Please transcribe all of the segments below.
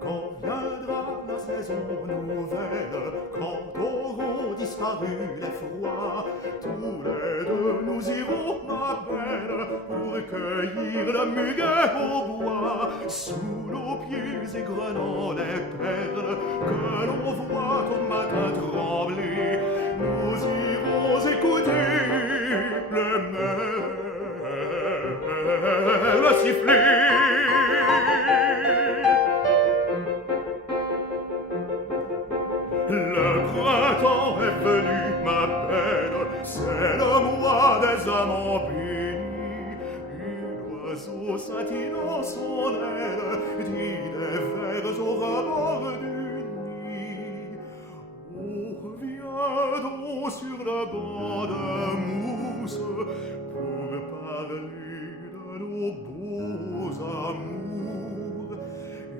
Quand viendra la saison nouvelle, quand auront disparu les froids, tous les deux nous irons, ma belle, pour cueillir le muguet au bois, sous nos pieds égrenant les perles que l'on voit au matin trembler. Nous irons écouter le merle siffler. Le printemps est venu, ma belle, c'est le mois des amants bénis. Un oiseau scintillant son aile dit des vers au rebord du nid. Oh, viens donc sur le banc de mousse pour parler de nos beaux amours.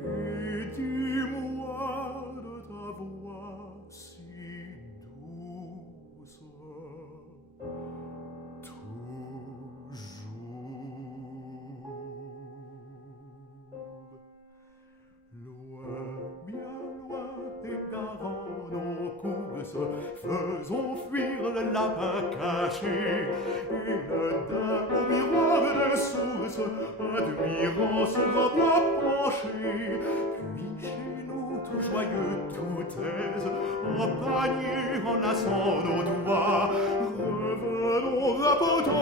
Et dis-moi de ta voix si douce, toujours. Loin, bien loin, égarant nos courses, faisons fuir le lapin caché, et le daim au miroir des sources, admirant son grand bois penché. Puis chez nous, tout joyeux, tout aise, en panier, enlaçant nos doigts, revenons rapportant